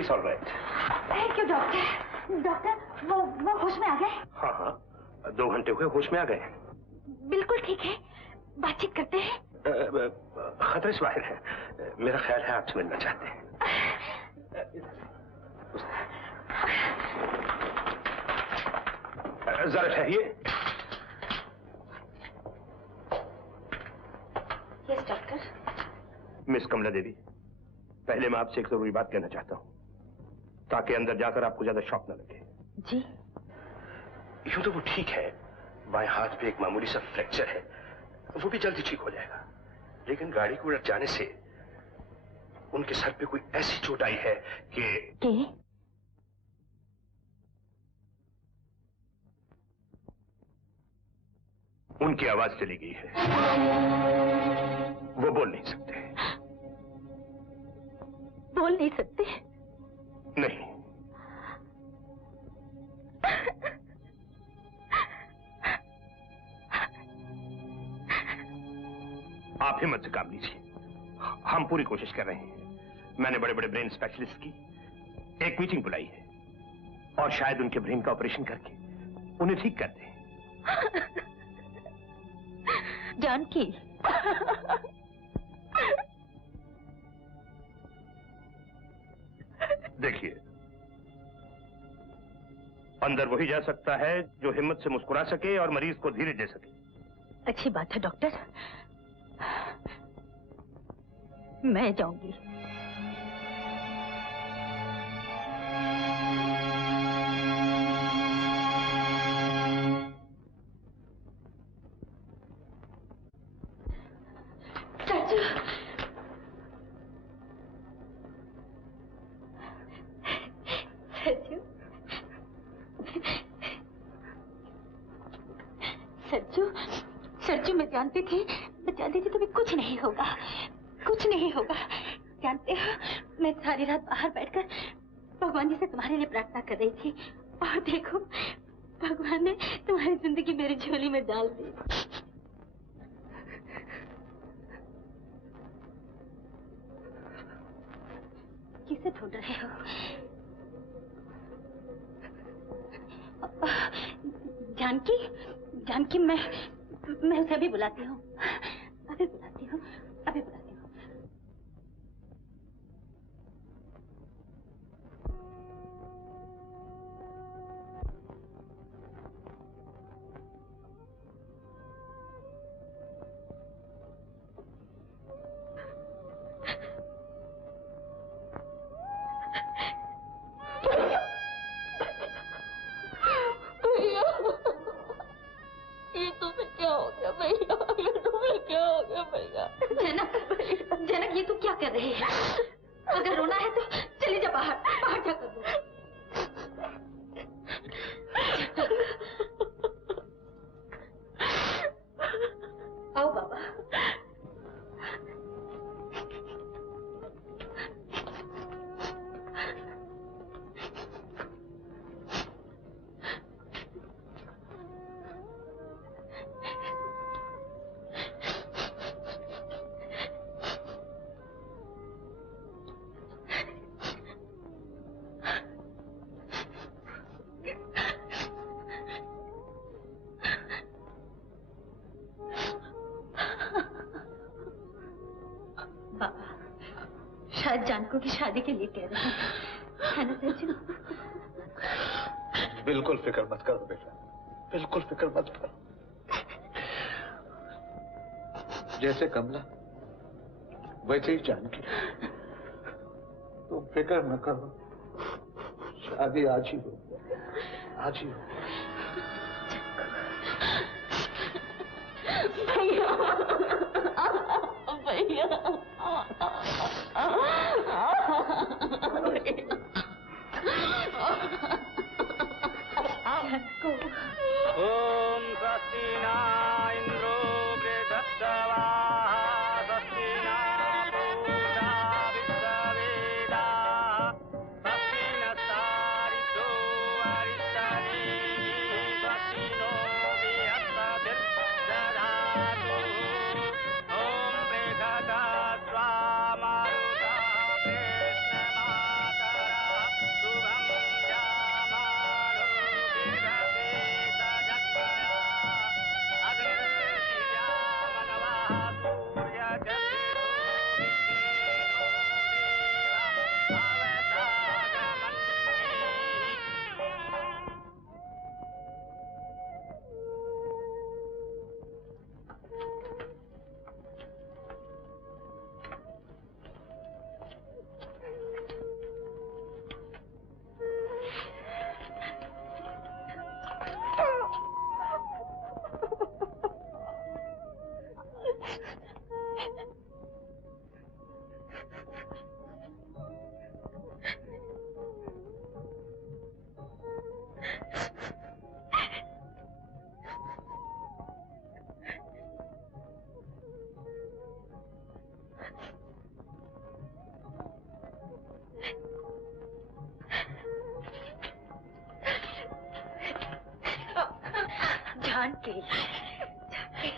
He's all right. Thank you doctor. Doctor वो होश में आ गए? हाँ हाँ, 2 घंटे हुए होश में आ गए। बिल्कुल ठीक है, बातचीत करते हैं। खतरे से बाहर है, मेरा ख्याल है आपसे मिलना चाहते हैं। जरा ठहरिए। Yes doctor. Miss Kamla Devi, पहले मैं आपसे एक जरूरी बात कहना चाहता हूँ, ताकि अंदर जाकर आपको ज्यादा शॉक न लगे। जी। यूं तो वो ठीक है, बाएं हाथ पे एक मामूली सा फ्रैक्चर है, वो भी जल्दी ठीक हो जाएगा, लेकिन गाड़ी को उलट जाने से उनके सर पे कोई ऐसी चोट आई है कि उनकी आवाज चली गई है, वो बोल नहीं सकते। बोल नहीं सकते? नहीं। आप हिम्मत से काम लीजिए, हम पूरी कोशिश कर रहे हैं। मैंने बड़े बड़े ब्रेन स्पेशलिस्ट की एक मीटिंग बुलाई है और शायद उनके ब्रेन का ऑपरेशन करके उन्हें ठीक कर दें। जानकी। देखिए, अंदर वही जा सकता है जो हिम्मत से मुस्कुरा सके और मरीज को धीरज दे सके। अच्छी बात है डॉक्टर, मैं जाऊंगी। सच्चू, मैं जानती थी तुम्हें कुछ नहीं होगा, कुछ नहीं होगा। जानते हो, मैं सारी रात बाहर बैठकर भगवान जी से तुम्हारे लिए प्रार्थना कर रही थी, और देखो भगवान ने तुम्हारी जिंदगी मेरी झोली में डाल दी। किसे ढूंढ रहे हो? जानकी, मैं उसे अभी बुलाती हूँ, अभी बुलाती हूँ। जनक, ये तू क्या कर रही है? अगर रोना है तो चली जा बाहर जाकर रो। आओ बाबा। शायद जानको की शादी के लिए कह रहे हैं, है ना सचिन? बिल्कुल फिक्र मत करो बेटा, बिल्कुल फिक्र मत करो। जैसे कमला वैसे ही जानकी, तुम फिक्र न करो, शादी आज ही हो, आज ही हो। भैया ओम स्वस्ति न इंद्रो बृहस्पतिर्वाः स्वस्ति न पूषा विश्ववेदाः स्वस्ति नस्तारिषो अरिष्टनेमिः स्वस्ति नो बृहस्पतिर्दधातु ओम बृहस्पतिर्वाः जाके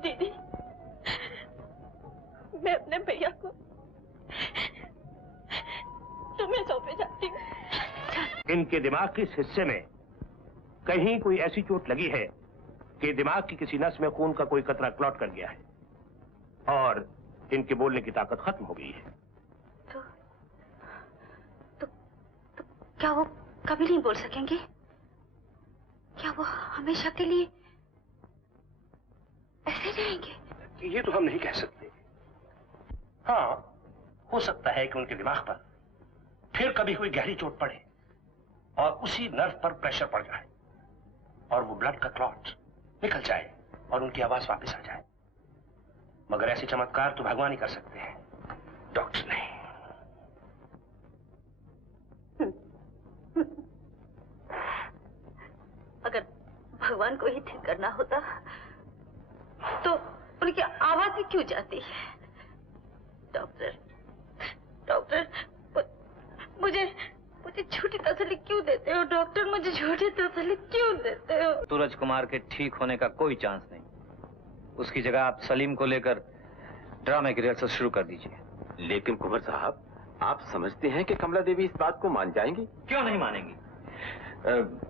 दीदी, मैं अपने भैया को तुम्हें सौंपे जाती हूँ। इनके दिमाग के इस हिस्से में कहीं कोई ऐसी चोट लगी है कि दिमाग की किसी नस में खून का कोई कतरा क्लॉट कर गया है और इनके बोलने की ताकत खत्म हो गई है। तो क्या वो कभी नहीं बोल सकेंगे? क्या वो हमेशा के लिए ऐसे रहेंगे? ये तो हम नहीं कह सकते। हाँ, हो सकता है कि उनके दिमाग पर फिर कभी कोई गहरी चोट पड़े और उसी नर्व पर प्रेशर पड़ जाए और वो ब्लड का क्लॉट निकल जाए और उनकी आवाज वापस आ जाए। मगर ऐसे चमत्कार तो भगवान ही कर सकते हैं, डॉक्टर नहीं। अगर भगवान को ही ठीक करना होता तो उनकी आवाज ही क्यों जाती है? डॉक्टर, डॉक्टर, मुझे झूठी तसल्ली क्यों देते हो? डॉक्टर, मुझे झूठी तसल्ली क्यों देते हो? सूरज कुमार के ठीक होने का कोई चांस नहीं। उसकी जगह आप सलीम को लेकर ड्रामे की रिहर्सल शुरू कर दीजिए। लेकिन कुंवर साहब, आप समझते हैं कि कमला देवी इस बात को मान जाएंगी? क्यों नहीं मानेंगी?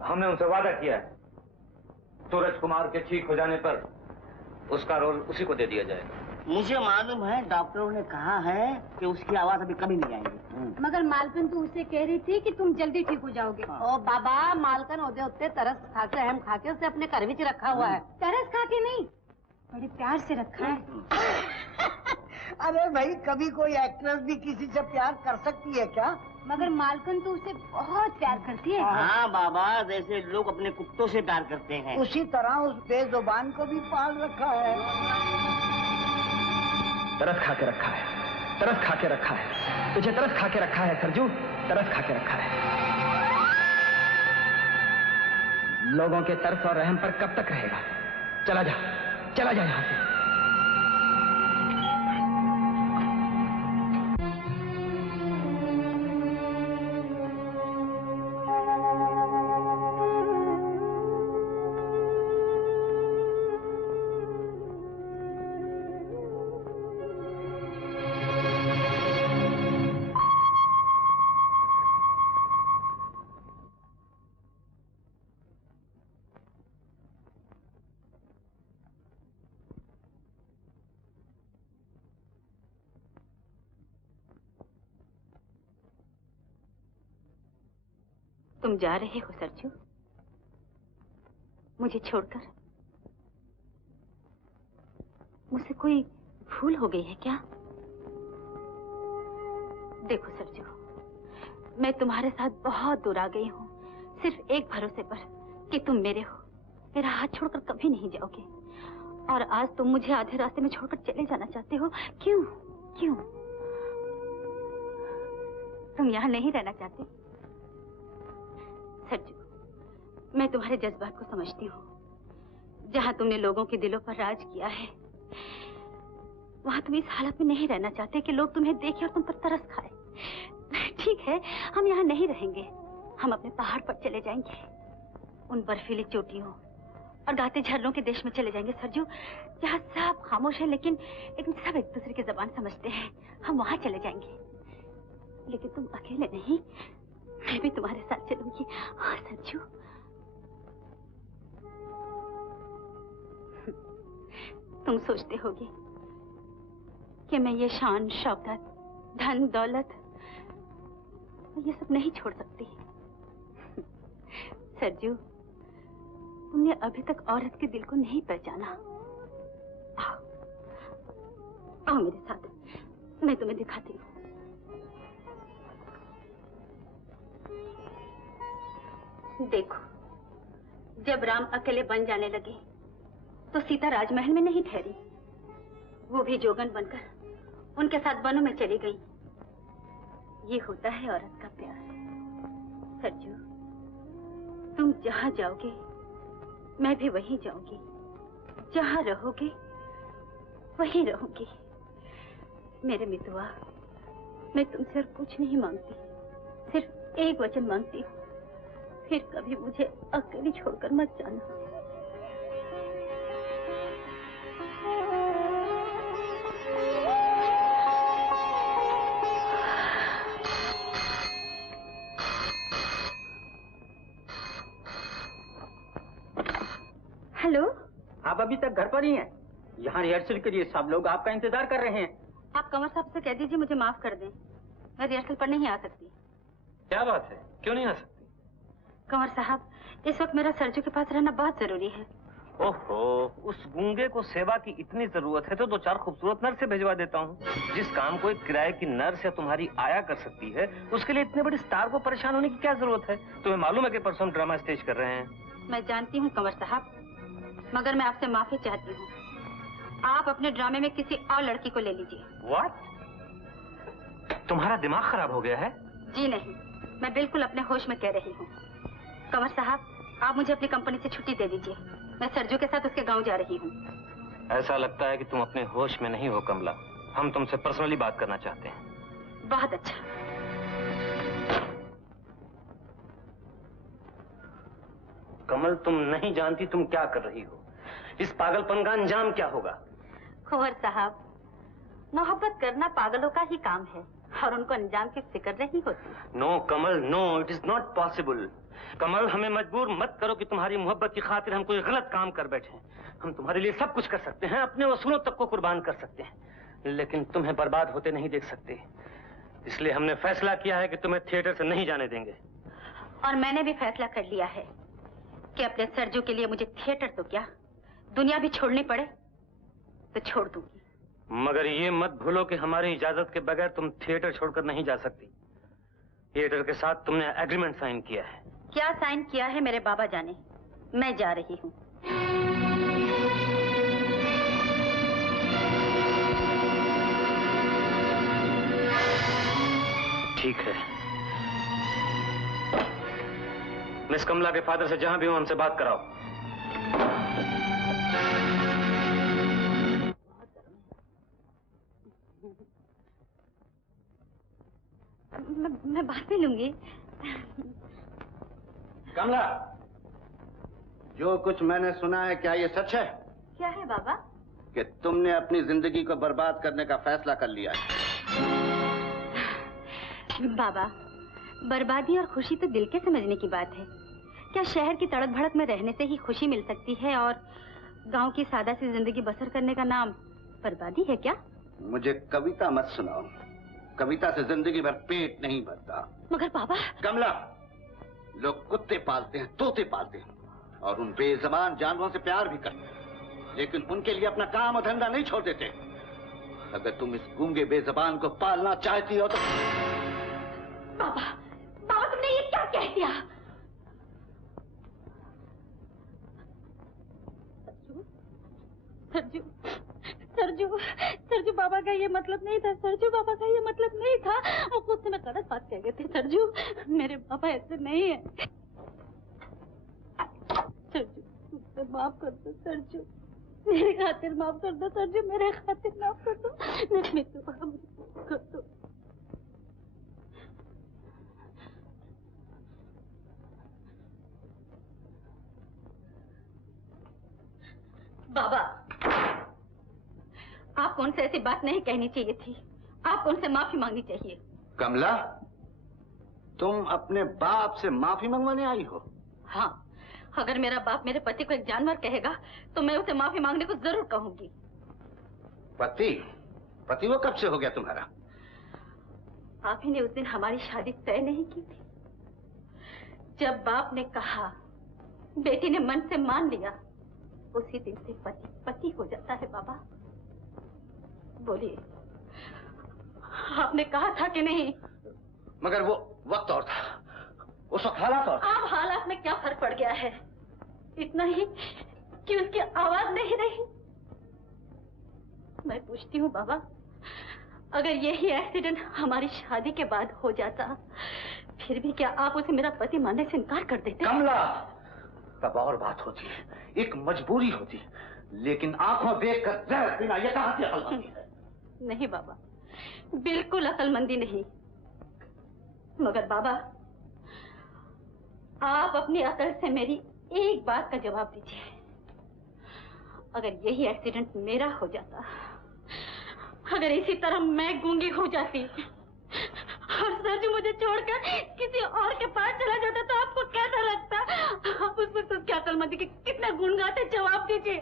हमने उनसे वादा किया है, सूरज कुमार के ठीक हो जाने पर उसका रोल उसी को दे दिया जाएगा। मुझे मालूम है, डॉक्टरों ने कहा है कि उसकी आवाज अभी कभी नहीं आएगी। मगर मालकन तो उसे कह रही थी कि तुम जल्दी ठीक हो जाओगे। ओ बाबा, मालकन ओदे उत्ते तरस खाके हम खाके उसे अपने घर में रखा हुआ है। तरस खा के नहीं, बड़े प्यार से रखा है। अरे भाई, कभी कोई एक्ट्रेस भी किसी से प्यार कर सकती है क्या? मगर मालकन तो उसे बहुत प्यार करती है। हाँ बाबा, जैसे लोग अपने कुत्तों से प्यार करते हैं, उसी तरह उस बेजुबान को भी पाल रखा है। तरस खा के रखा है, तरस खा के रखा है, तुझे तरस खा के रखा है सरजू, तरस खा के रखा है। लोगों के तरस और रहम पर कब तक रहेगा? चला जा, चला जा यहाँ से। तुम जा रहे हो सरजू, मुझे छोड़कर? मुझसे कोई भूल हो गई है क्या? देखो सरजू, मैं तुम्हारे साथ बहुत दूर आ गई हूँ, सिर्फ एक भरोसे पर कि तुम मेरे हो। मेरा हाथ छोड़कर कभी नहीं जाओगे। और आज तुम मुझे आधे रास्ते में छोड़कर चले जाना चाहते हो। क्यों? क्यों? तुम यहाँ नहीं रहना चाहते? सरजू, मैं तुम्हारे जज्बात को समझती हूँ। जहाँ तुमने लोगों के दिलों पर राज किया है, वहाँ तुम इस हालत में नहीं रहना चाहते कि लोग तुम्हें देखें और तुम पर तरस खाए। ठीक है, हम यहाँ नहीं रहेंगे। हम अपने पहाड़ पर चले जाएंगे, उन बर्फीली चोटियों और गाते झरनों के देश में चले जाएंगे सरजू, जहाँ सब खामोश है लेकिन सब एक दूसरे की जबान समझते हैं। हम वहाँ चले जाएंगे, लेकिन तुम अकेले नहीं, मैं भी तुम्हारे साथ चलूंगी। हाँ सरजू। तुम सोचते होगे कि मैं ये शान, शौकत, धन, दौलत, ये सब नहीं छोड़ सकती। सरजू, तुमने अभी तक औरत के दिल को नहीं पहचाना। आओ, आओ मेरे साथ, मैं तुम्हें दिखाती हूँ। देखो, जब राम अकेले बन जाने लगे तो सीता राजमहल में नहीं ठहरी, वो भी जोगन बनकर उनके साथ वनों में चली गई। ये होता है औरत का प्यार। सरजू, तुम जहाँ जाओगे मैं भी वहीं जाऊंगी, जहाँ रहोगे वहीं रहूंगी। मेरे मितुआ, मैं तुमसे और कुछ नहीं मांगती, सिर्फ एक वचन मांगती हूँ फिर कभी मुझे अकेली छोड़कर मत जाना। हेलो, आप अभी तक घर पर ही हैं? यहाँ रिहर्सल के लिए सब लोग आपका इंतजार कर रहे हैं। आप कंवर साहब से कह दीजिए मुझे माफ कर दें, मैं रिहर्सल पर नहीं आ सकती। क्या बात है, क्यों नहीं आ सकती? कंवर साहब, इस वक्त मेरा सरजू के पास रहना बहुत जरूरी है। ओहो, उस गूंगे को सेवा की इतनी जरूरत है तो 2-4 खूबसूरत नर्स से भिजवा देता हूँ। जिस काम को एक किराए की नर्स या तुम्हारी आया कर सकती है, उसके लिए इतने बड़े स्टार को परेशान होने की क्या जरूरत है? तुम्हें मालूम है कि परसों हम ड्रामा स्टेज कर रहे हैं। मैं जानती हूँ कंवर साहब, मगर मैं आपसे माफी चाहती हूँ। आप अपने ड्रामे में किसी और लड़की को ले लीजिए। व्हाट? तुम्हारा दिमाग खराब हो गया है? जी नहीं, मैं बिल्कुल अपने होश में कह रही हूँ। कंवर साहब, आप मुझे अपनी कंपनी से छुट्टी दे दीजिए। मैं सरजू के साथ उसके गांव जा रही हूँ। ऐसा लगता है कि तुम अपने होश में नहीं हो कमला। हम तुमसे पर्सनली बात करना चाहते हैं। बहुत अच्छा। कमल, तुम नहीं जानती तुम क्या कर रही हो। इस पागलपन का अंजाम क्या होगा? कुंवर साहब, मोहब्बत करना पागलों का ही काम है और उनको अंजाम की फिक्र नहीं होती। No Kamal, no, it is not possible. Kamal, हमें मजबूर मत करो कि तुम्हारी मोहब्बत की खातिर हम कोई गलत काम कर बैठे। हम तुम्हारे लिए सब कुछ कर सकते हैं, अपने वसूलों तक को कुर्बान कर सकते हैं, लेकिन तुम्हें बर्बाद होते नहीं देख सकते। इसलिए हमने फैसला किया है कि तुम्हें थिएटर से नहीं जाने देंगे। और मैंने भी फैसला कर लिया है कि अपने सरजू के लिए मुझे थिएटर तो क्या, दुनिया भी छोड़नी पड़े तो छोड़ दूंगी। मगर ये मत भूलो कि हमारी इजाजत के बगैर तुम थिएटर छोड़कर नहीं जा सकती। थिएटर के साथ तुमने एग्रीमेंट साइन किया है। क्या साइन किया है मेरे बाबा जाने। मैं जा रही हूँ। ठीक है, मिस कमला के फादर से जहां भी हो हमसे बात कराओ। मैं बात में लूंगी। कमला, जो कुछ मैंने सुना है क्या ये सच है? क्या है बाबा? कि तुमने अपनी जिंदगी को बर्बाद करने का फैसला कर लिया है। बाबा, बर्बादी और खुशी तो दिल के समझने की बात है। क्या शहर की तड़क भड़क में रहने से ही खुशी मिल सकती है और गांव की सादा सी जिंदगी बसर करने का नाम बर्बादी है क्या? मुझे कविता मत सुनाओ। कविता से जिंदगी भर पेट नहीं भरता। मगर बाबा। कमला, लोग कुत्ते पालते हैं, तोते पालते हैं और उन बेज़बान जानवरों से प्यार भी करते हैं, लेकिन उनके लिए अपना काम और धंधा नहीं छोड़ देते। अगर तुम इस गूंगे बेज़बान को पालना चाहती हो तो। बाबा, बाबा तुमने ये क्या कह दिया? सरजू, सरजू, सरजू बाबा का ये मतलब नहीं था। सरजू बाबा का ये मतलब नहीं था। वो खुद से मैं गलत बात कह गए थे। सरजू, मेरे पापा ऐसे नहीं है। सरजू, मुझसे माफ कर दो सरजू, मेरे खातिर माफ कर दो सरजू, मेरे खातिर माफ कर दो। मैं तो कर दो। बाबा, आपको उनसे ऐसी बात नहीं कहनी चाहिए थी। आपको उनसे माफी मांगनी चाहिए। कमला, तुम अपने बाप से माफी मंगवाने आई हो? हाँ, अगर मेरा बाप मेरे पति को एक जानवर कहेगा तो मैं उसे माफी मांगने को जरूर कहूंगी। पति? पति वो कब से हो गया तुम्हारा? आप ही ने उस दिन हमारी शादी तय नहीं की थी। जब बाप ने कहा, बेटी ने मन से मान लिया, उसी दिन से पति पति हो जाता है। बाबा बोलिए, आपने कहा था कि नहीं? मगर वो वक्त और था, उस वक्त हालात और। अब हालात में क्या फर्क पड़ गया है? इतना ही कि उसकी आवाज नहीं रही। मैं पूछती हूँ बाबा, अगर यही एक्सीडेंट हमारी शादी के बाद हो जाता, फिर भी क्या आप उसे मेरा पति मानने से इनकार कर देते? कमला, तब और बात होती है, एक मजबूरी होती, लेकिन आंखों देखकर जहर पीना ये कहां की अकलमंदी है? नहीं बाबा, बिल्कुल अकलमंदी नहीं। मगर बाबा, आप अपनी अकल से मेरी एक बात का जवाब दीजिए। अगर यही एक्सीडेंट मेरा हो जाता, अगर इसी तरह मैं गूंगी हो जाती और सर जो मुझे छोड़कर किसी और के पास चला जाता तो आपको कैसा लगता? आप उस वक्त उसकी अकलमंदी के कितने गुण गाते, जवाब दीजिए।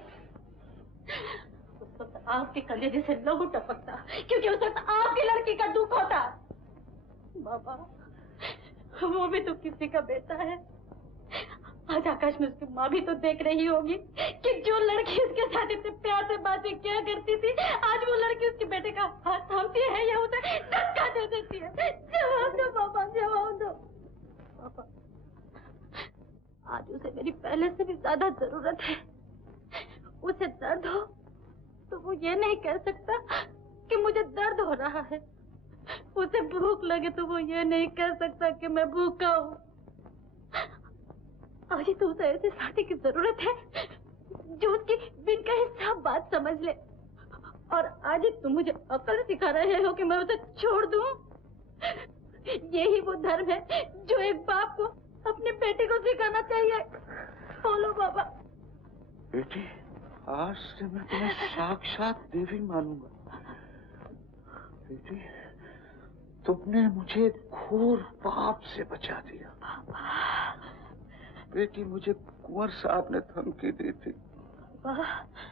उस वक्त आपके कलेजे से लहू टपकता, क्योंकि उस वक्त आपकी लड़की का दुख होता। बाबा, वो भी तो किसी का बेटा है। आज आकाश में उसकी माँ भी तो देख रही होगी कि जो लड़की उसके साथ इतने प्यार से बातें क्या करती थी, आज वो लड़की उसके बेटे का हाथ थामती है या उसे धक्का दे देती है। जवाब दो पापा, जवाब दो। पापा, आज उसे मेरी पहले से भी ज्यादा जरूरत है। उसे दर्द हो तो वो ये नहीं कह सकता कि मुझे दर्द हो रहा है। उसे भूख लगे तो वो ये नहीं कह सकता कि मैं भूखा हूँ। आज ही तो उसे ऐसे साथी की जरूरत है जो उसकी बिन कहे सब बात समझ ले। और आज ही तुम मुझे अकल सिखा रहे हो कि मैं उसे छोड़ दूं। यही वो धर्म है जो एक बाप को अपने बेटे को सिखाना चाहिए। बोलो बाबा। बेटी, आज से मैं तुम्हें साक्षात देवी मानूंगा। बेटी, तुमने मुझे घोर पाप से बचा दिया। बेटी, मुझे कुंवर साहब ने धमकी दी थी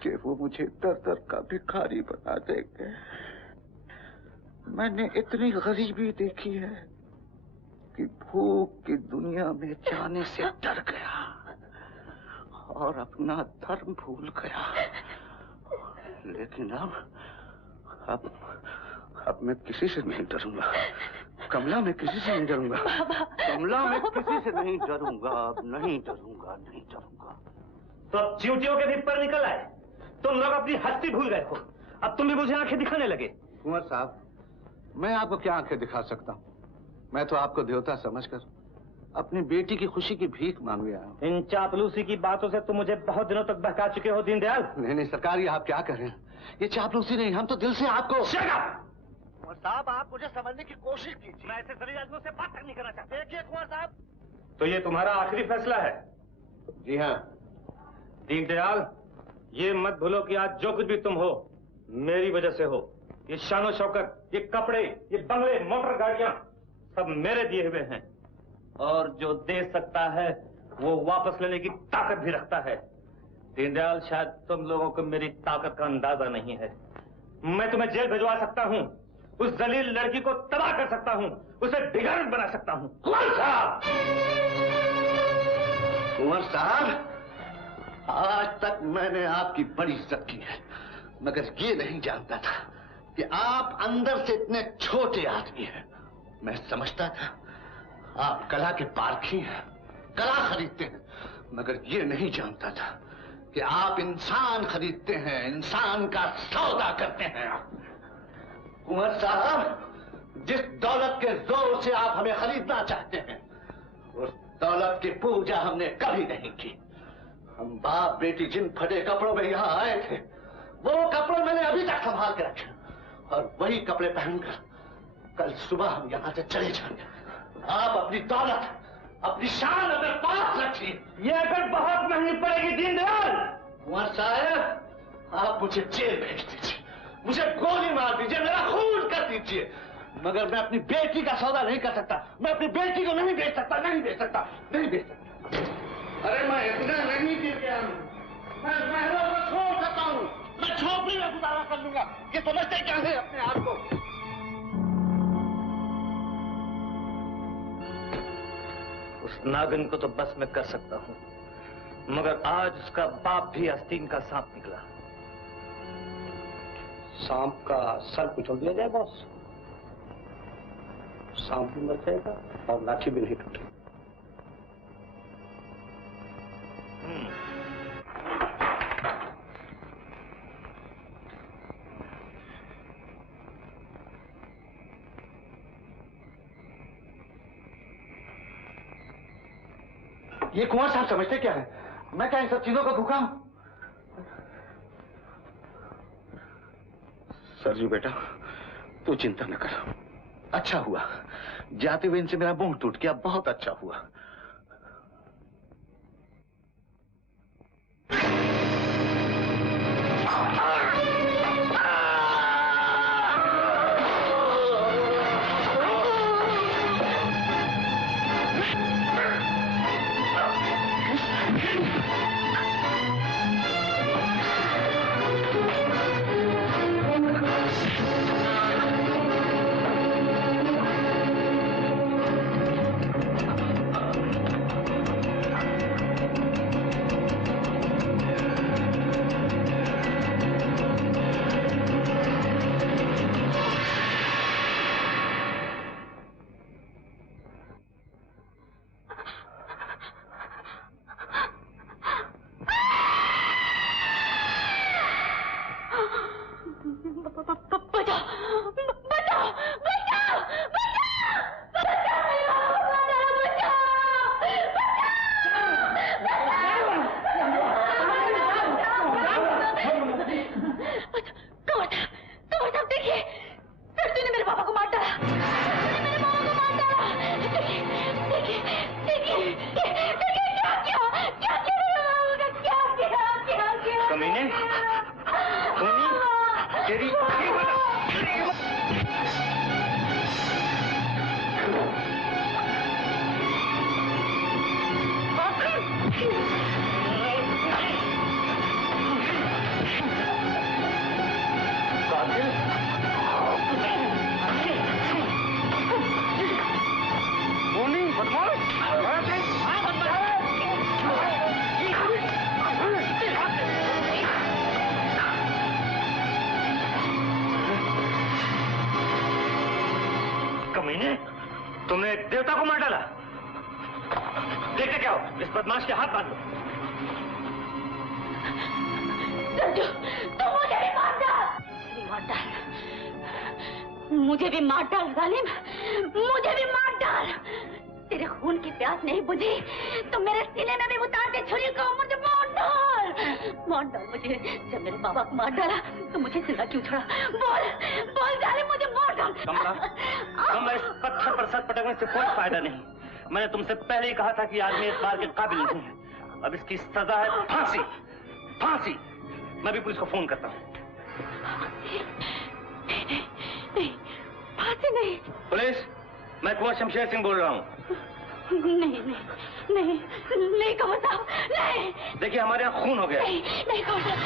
कि वो मुझे दर दर का भिखारी बना देंगे। मैंने इतनी गरीबी देखी है कि भूख की दुनिया में जाने से डर गया और अपना धर्म भूल गया। लेकिन अब मैं किसी से नहीं डरूंगा। कमला, मैं किसी से नहीं डरूंगा। कमला, मैं किसी से नहीं डरूंगा। अब नहीं डरूंगा, नहीं डरूंगा। तो अब चींटियों के भी पर निकल आए। तुम लोग अपनी हस्ती भूल गए हो। अब तुम भी मुझे आंखें दिखाने लगे। कुंवर साहब, मैं आपको क्या आंखें दिखा सकता हूँ? मैं तो आपको देवता समझकर अपनी बेटी की खुशी की भीख मांग आया हूँ। इन चापलूसी की बातों से तुम मुझे बहुत दिनों तक बहका चुके हो दीनदयाल। नहीं सरकार, ये आप क्या कर रहे हैं? ये चापलूसी नहीं, हम तो दिल से आपको। कुंवर साहब, आप मुझे समझने की कोशिश कीजिए। मैं ऐसे जलील आदमियों से बात तक नहीं करना चाहता। देखिए कुंवर साहब, तो ये तुम्हारा आखिरी फैसला है? जी हाँ। दीनदयाल, ये मत भूलो कि आज जो कुछ भी तुम हो मेरी वजह से हो। ये शानो शौकत, ये कपड़े, ये बंगले, मोटर गाड़ियां सब मेरे दिए हुए हैं। और जो दे सकता है वो वापस लेने की ताकत भी रखता है। दीनदयाल, शायद तुम लोगों को मेरी ताकत का अंदाजा नहीं है। मैं तुम्हें जेल भिजवा सकता हूँ, उस जलील लड़की को तबाह कर सकता हूँ, उसे बिगाड़ बना सकता हूँ। कुंवर साहब! कुंवर साहब, आज तक मैंने आपकी बड़ी इज्जत की है, मगर ये नहीं जानता था कि आप अंदर से इतने छोटे आदमी हैं। मैं समझता था आप कला के पारखी हैं, कला खरीदते हैं, मगर ये नहीं जानता था कि आप इंसान खरीदते हैं, इंसान का सौदा करते हैं। कुंवर साहब, जिस दौलत के जोर से आप हमें खरीदना चाहते हैं, उस दौलत की पूजा हमने कभी नहीं की। हम बाप बेटी जिन फटे कपड़ों में यहाँ आए थे, वो कपड़े मैंने अभी तक संभाल के रखे, और वही कपड़े पहनकर कल सुबह हम यहाँ से चले जाएंगे। आप अपनी दौलत, अपनी शान अपने पास रखिए। ये अगर बहुत महंगी पड़ेगी दीनदयाल। कुंवर साहब, आप मुझे जेल भेज दीजिए, मुझे गोली मार दीजिए, मेरा खून कर दीजिए, मगर मैं अपनी बेटी का सौदा नहीं कर सकता। मैं अपनी बेटी को नहीं बेच सकता, नहीं बेच सकता, नहीं बेच सकता। अरे मैं इतना नहीं गिर गया हूँ, मैं महलों को छोड़ सकता हूँ, मैं झोपड़ी में गुजारा कर लूंगा। ये समझते क्या है अपने आप को? उस नागिन को तो बस मैं कर सकता हूँ, मगर आज उसका बाप भी आस्तीन का सांप निकला। सांप का सर कुचल दिया जाए बॉस, सांप भी मर जाएगा और लाठी भी नहीं टूटेगी। ये कुंवर साहब समझते क्या है? मैं क्या इन सब चीजों का भूखा हूं? सरजू बेटा, तू चिंता न कर। अच्छा हुआ जाते हुए इनसे मेरा मुंह टूट गया, बहुत अच्छा हुआ। बचाओ बचाओ बचाओ कमर साहब देखिए, सरजू ने मेरे पापा को मार डाला। देखिए क्या किया कमीने, खूनी, तेरी तुमने एक देवता को मार डाला। देखते क्या हो, इस बदमाश के हाथ बांध लो। तुम मुझे भी मार डाल, मुझे भी मार डाल जालिम, मुझे भी मार डाल। तेरे खून की प्यास नहीं बुझी तो मेरे सीने में भी उतार दे छुरी को, मुझे मार डाल मुझे। जब मेरे बाबा को मार डाला तो मुझे जिंदा क्यों छोड़ा? बोल जालिम, मुझे मार डाल। कमला, इस पत्थर पर सर पटकने से कोई फायदा नहीं। मैंने तुमसे पहले ही कहा था कि आदमी इस बार के काबिल नहीं है। अब इसकी सजा है फांसी। फांसी। मैं भी पुलिस को फोन करता हूँ। फांसी नहीं। पुलिस, मैं कुंवर शमशेर सिंह बोल रहा हूँ। नहीं कमर साहब, नहीं। देखिए, हमारे यहाँ खून हो गया। नहीं कमर साहब।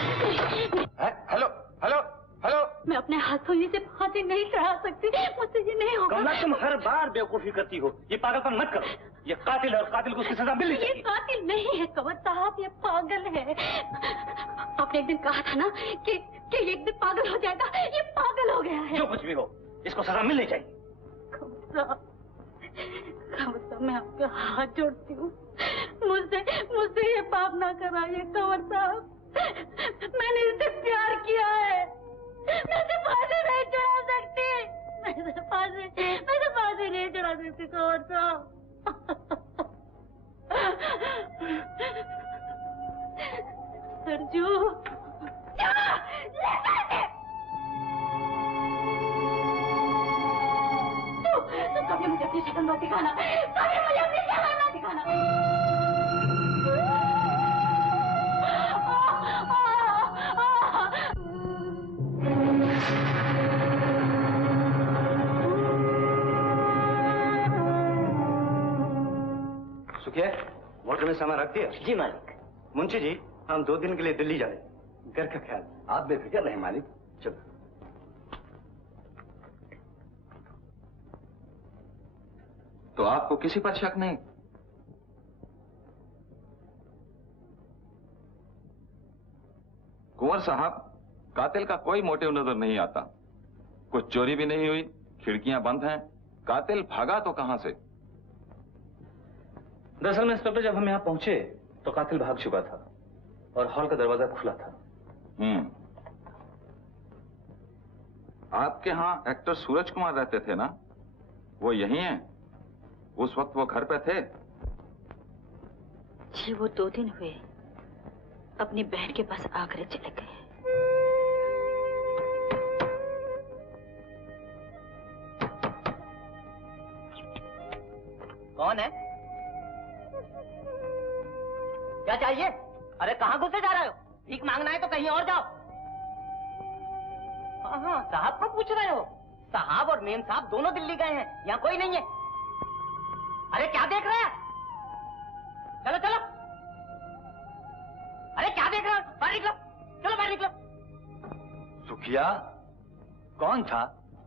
Hello hello hello. मैं अपने हाथों से फांसी नहीं चढ़ा सकती, मुझसे ये नहीं होगा। कमला, तुम हर बार बेवकूफी करती हो। ये पागलपन मत करो। ये कातिल है और कातिल को उसकी सजा मिलनी चाहिए। ये कातिल नहीं है कमर साहब, ये पागल है। आपने एक दिन कहा था ना कि एक दिन पागल हो जाएगा। ये पागल हो गया है। जो कुछ भी हो, इसको सजा मिलनी चाहिए। कमर साहब, मैं आपके हाथ जोड़ती हूँ, मुझसे ये पाप ना कराइए कमर साहब। मैंने इससे प्यार किया है, मैं इसे फांसी नहीं चढ़ा सकती। मैं इसे फांसी नहीं चढ़ा सकती कमर साहब। सरजू, तो कभी मुझे अपनी शक्ल मत दिखाना, कभी मुझे अपनी शक्ल मत दिखाना। सुखिया, मोटर में सामान रख दिया? जी मालिक। मुंशी जी, हम 2 दिन के लिए दिल्ली जा रहे हैं। घर का ख्याल। आप बेफिक्र रहे मालिक। चलो। तो आपको किसी पर शक नहीं? कुंवर साहब, कातिल का कोई मोटिव नजर नहीं आता। कुछ चोरी भी नहीं हुई, खिड़कियां बंद हैं। कातिल भागा तो कहां से? दरअसल में इंस्पेक्टर, जब हम यहाँ पहुंचे तो कातिल भाग चुका था और हॉल का दरवाजा खुला था। आपके यहाँ एक्टर सूरज कुमार रहते थे ना? वो यही हैं? उस वक्त वो घर पे थे? जी, वो 2 दिन हुए अपनी बहन के पास आगरे चले गए। कौन है? क्या चाहिए? अरे कहाँ घुसे जा रहे हो? भीख मांगना है तो कहीं और जाओ। हाँ, साहब को पूछ रहे हो? साहब और मेम साहब दोनों दिल्ली गए हैं, यहाँ कोई नहीं है। अरे क्या देख रहे हैं? चलो चलो। अरे क्या देख रहे हो? बाहर निकलो, चलो बाहर निकलो। सुखिया, कौन था?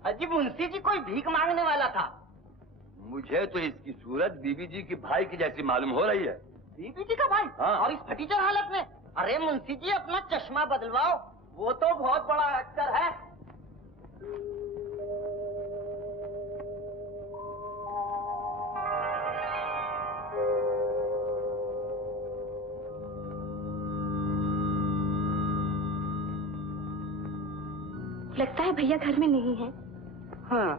अजी, मुंशी जी कोई भीख मांगने वाला था। मुझे तो इसकी सूरत बीबी जी की भाई की जैसी मालूम हो रही है। बीबी जी का भाई? हाँ। और इस फटीचर हालत में? अरे मुंशी जी, अपना चश्मा बदलवाओ, वो तो बहुत बड़ा एक्टर है। लगता है भैया घर में नहीं है। हाँ,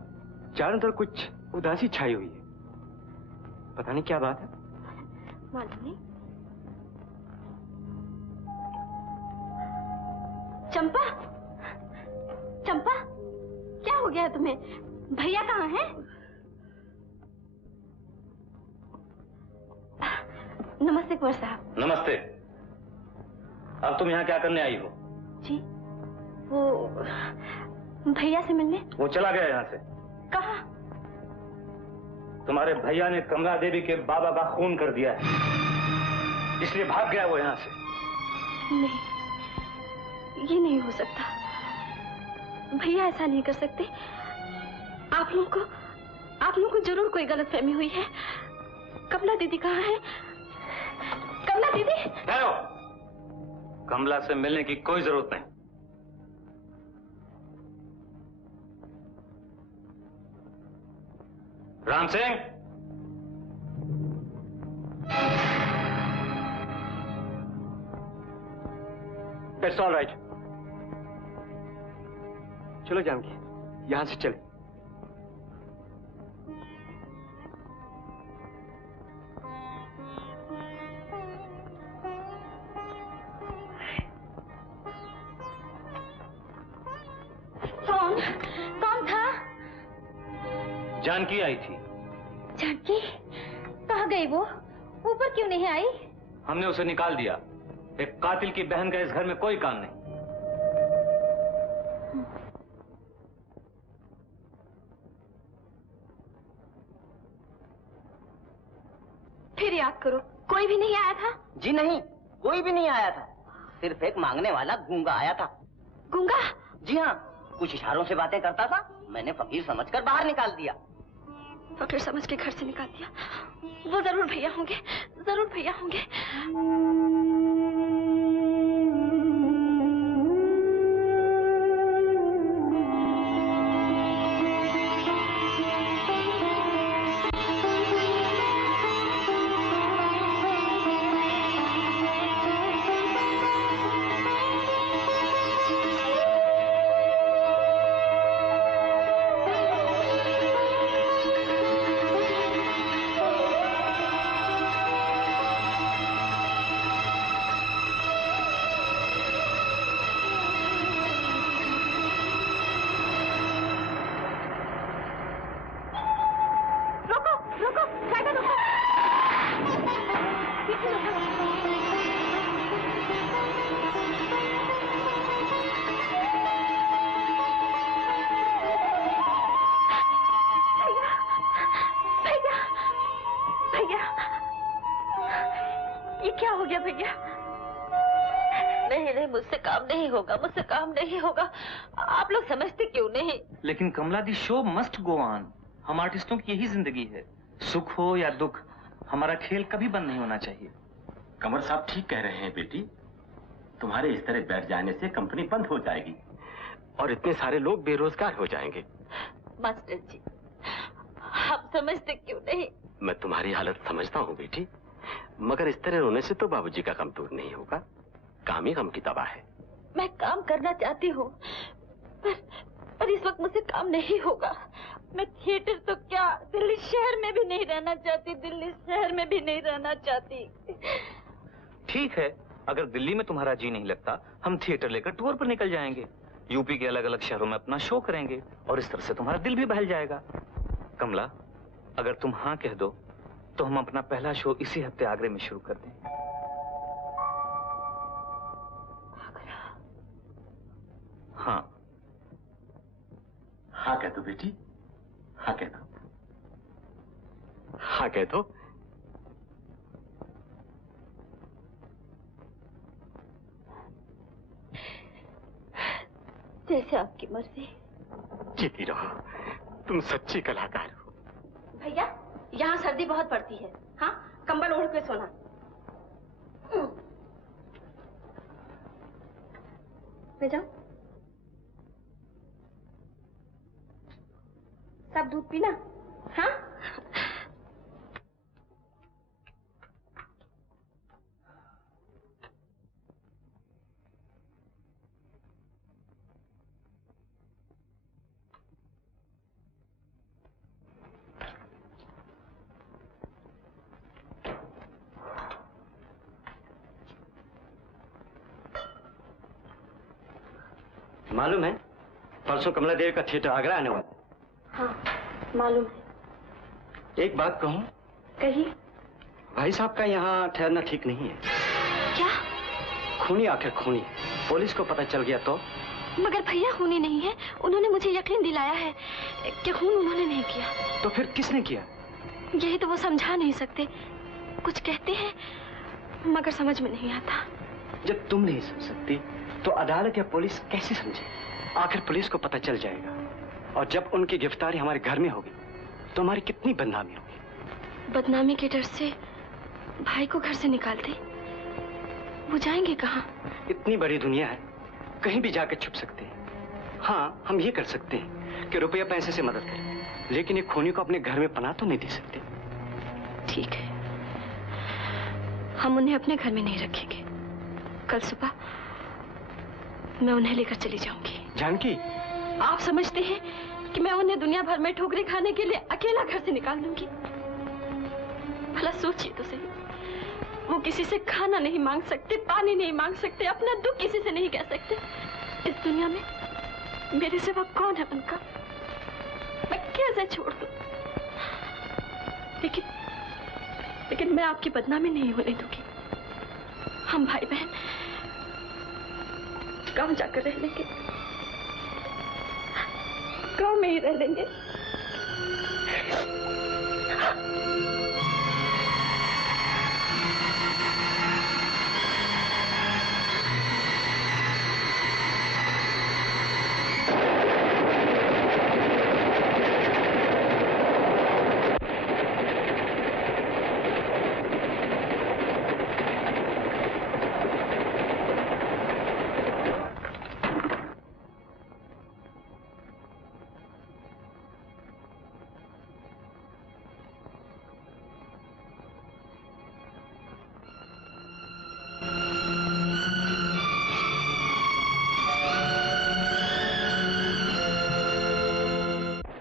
चारों तरफ कुछ उदासी छाई हुई है। पता नहीं क्या बात है। मालूम नहीं। चंपा, चंपा, क्या हो गया तुम्हें? भैया कहाँ हैं? नमस्ते कुंवर साहब। नमस्ते। अब तुम यहाँ क्या करने आई हो? जी, वो भैया से मिलने। वो चला गया यहाँ से। कहाँ? तुम्हारे भैया ने कमला देवी के बाबा का खून कर दिया है, इसलिए भाग गया वो यहाँ से। नहीं, ये नहीं हो सकता। भैया ऐसा नहीं कर सकते। आप लोगों को जरूर कोई गलतफहमी हुई है। कमला दीदी कहाँ है? कमला दीदी? ठहरो, कमला से मिलने की कोई जरूरत नहीं। Ram Singh, that's all right. चलो जानकी, यहां से चले। कौन था? जानकी आई थी। जानकी? कहाँ गई वो? ऊपर क्यों नहीं आई? हमने उसे निकाल दिया। एक कातिल की बहन का इस घर में कोई काम नहीं। फिर याद करो, कोई भी नहीं आया था? जी नहीं, कोई भी नहीं आया था। सिर्फ एक मांगने वाला गूंगा आया था। गूंगा? जी हाँ, कुछ इशारों से बातें करता था। मैंने फकीर समझकर बाहर निकाल दिया। फकीर समझ के घर से निकाल दिया? वो जरूर भैया होंगे, जरूर भैया होंगे। मुझसे काम नहीं होगा। आप लोग समझते क्यों नहीं? लेकिन कमला दी, शो मस्ट गो ऑन। हम आर्टिस्टों की यही जिंदगी है। सुख हो या दुख, हमारा खेल कभी बंद नहीं होना चाहिए। कमर साहब ठीक कह रहे हैं बेटी। तुम्हारे इस तरह बैठ जाने से कंपनी बंद हो जाएगी और इतने सारे लोग बेरोजगार हो जाएंगे। मास्टर जी, आप समझते क्यों नहीं? मैं तुम्हारी हालत समझता हूँ बेटी, मगर इस तरह रोने से तो बाबूजी का गम दूर नहीं होगा। काम ही गम की दवा है। मैं काम करना चाहती हूँ, पर इस वक्त मुझसे काम नहीं होगा। मैं थिएटर तो क्या, दिल्ली शहर में भी नहीं रहना चाहती। दिल्ली शहर में भी नहीं रहना चाहती। ठीक है, अगर दिल्ली में तुम्हारा जी नहीं लगता, हम थिएटर लेकर टूर पर निकल जाएंगे। यूपी के अलग अलग शहरों में अपना शो करेंगे और इस तरह से तुम्हारा दिल भी बहल जाएगा। कमला, अगर तुम हाँ कह दो तो हम अपना पहला शो इसी हफ्ते आगरे में शुरू कर दें। हाँ हाँ कह दो बेटी, हाँ कह दो, हाँ कह दो। जैसे आपकी मर्जी। जीती रहो, तुम सच्ची कलाकार हो। भैया, यहाँ सर्दी बहुत पड़ती है। हाँ, कंबल ओढ़ के सोना। ले जाओ। सब दूध पीना। हाँ? मालूम है परसों कमला देवी का थिएटर आगरा आने वाला है। हाँ मालूम है। एक बात कहूं? कहिए। भाई साहब का यहाँ ठहरना ठीक नहीं है। क्या? खूनी आखिर खूनी, पुलिस को पता चल गया तो? मगर भैया खूनी नहीं है, उन्होंने मुझे यकीन दिलाया है कि खून उन्होंने नहीं किया। तो फिर किसने किया? यही तो वो समझा नहीं सकते, कुछ कहते हैं मगर समझ में नहीं आता। जब तुम नहीं समझ सकती तो अदालत या पुलिस कैसे समझे? आखिर पुलिस को पता चल जाएगा और जब उनकी गिरफ्तारी हमारे घर में होगी तो हमारी कितनी बदनामी होगी। बदनामी के डर से भाई को घर से निकाल दे, वो जाएंगे कहाँ? इतनी बड़ी दुनिया है, कहीं भी जाकर छुप सकते हैं। हाँ, हम ये कर सकते हैं कि रुपया पैसे से मदद करें, लेकिन एक खूनी को अपने घर में पनाह तो नहीं दे सकते। ठीक है, हम उन्हें अपने घर में नहीं रखेंगे। कल सुबह मैं उन्हें लेकर चली जाऊंगी। जानकी, आप समझते हैं कि मैं उन्हें दुनिया भर में ठोकरें खाने के लिए अकेला घर से निकाल दूंगी? भला सोचिए तो सही, वो किसी से खाना नहीं मांग सकते, पानी नहीं मांग सकते, अपना दुख किसी से नहीं कह सकते। इस दुनिया में मेरे सिवा कौन है उनका? मैं कैसे छोड़ दूं? लेकिन मैं आपकी बदनामी नहीं होने दूंगी। हम भाई बहन गांव जाकर रह लेंगे, गांव में ही रह लेंगे।